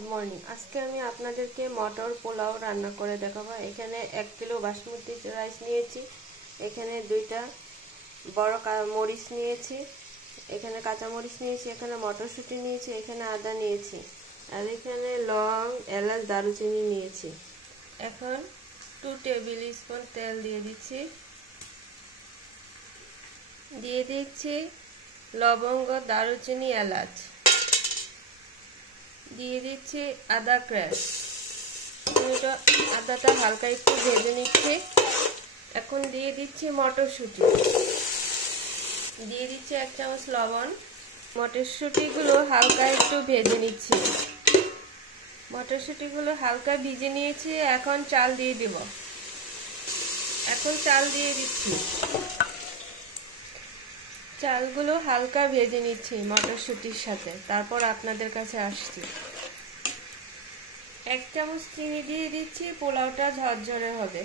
Good morning. আজকে আমি আপনাদেরকে মটর পোলাও রান্না করে দেখাবো। এখানে 1 কিলো বাসমতি রাইস নিয়েছি, এখানে 2টা বড় মরিচ নিয়েছি, এখানে কাঁচা মরিচ নিয়েছি, এখানে মটরশুঁটি নিয়েছি, এখানে আদা নিয়েছি, আর এখানে লং, এলাচ, দারুচিনি নিয়েছি। এখন 2 টেবিল স্পুন তেল দিয়ে দিচ্ছি লবঙ্গ, দারুচিনি, এলাচ, দিয়ে দিচ্ছি আদা ক্রাশ। আদাটা হালকা একটু ভেজে নিচ্ছি। এখন দিয়ে দিচ্ছি মটরশুঁটি, দিয়ে দিচ্ছি 1 চামচ লবণ। মটরশুঁটিগুলো হালকা একটু ভেজে নিচ্ছি। মটরশুঁটিগুলো হালকা ভিজে নিয়েছি। এখন চাল দিয়ে দিব। এখন চাল দিয়ে দিচ্ছি। চালগুলো হালকা ভেজে নিচ্ছি মটরশুঁটির সাথে। তারপর আপনাদের কাছে আসছি। 1 চামচ চিনি দিয়ে দিচ্ছি, পোলাওটা ঝরঝরে হবে।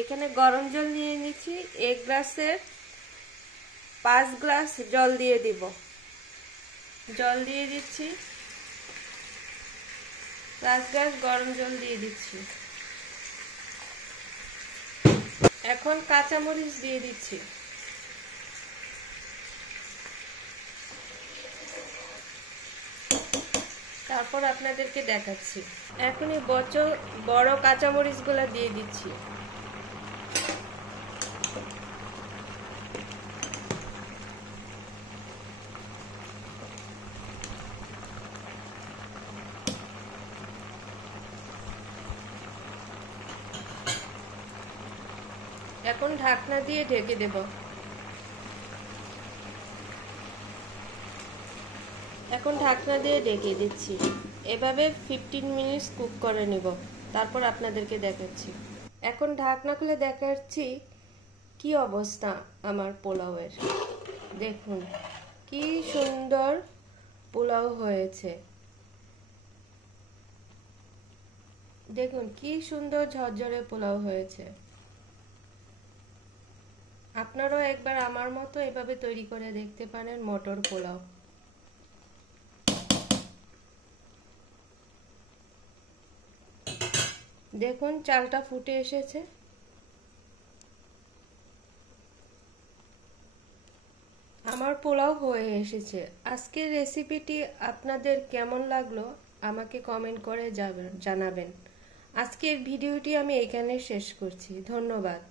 এখানে গরম জল নিয়ে নিচ্ছি। 1 গ্লাসের 5 গ্লাস জল দিয়ে দিব। জল দিয়ে দিচ্ছি, 5 গ্লাস গরম জল দিয়ে দিচ্ছি। এখন কাঁচামরিচ দিয়ে দিচ্ছি। তারপর আপনাদেরকে দেখাচ্ছি। এখন এই বড় কাঁচামরিচগুলো দিয়ে দিচ্ছি। এখন ঢাকনা দিয়ে ঢেকে দেব। এখন ঢাকনা দিয়ে ঢেকে দিচ্ছি। এভাবে 15 মিনিট কুক করে নেব। তারপর আপনাদেরকে দেখাচ্ছি। এখন ঢাকনা খুলে দেখাচ্ছি কি অবস্থা আমার পোলাওয়ের। দেখুন কি সুন্দর পোলাও হয়েছে। দেখুন কি সুন্দর ঝরঝরে পোলাও হয়েছে। আপনারাও একবার আমার মতো এভাবে তৈরি করে দেখতে পারেন মটর পোলাও। দেখুন চালটা ফুটে এসেছে। আমার পোলাও হয়ে এসেছে। আজকের রেসিপিটি আপনাদের কেমন লাগলো আমাকে কমেন্ট করে জানাবেন। আজকের ভিডিওটি আমি এখানে শেষ করছি। ধন্যবাদ।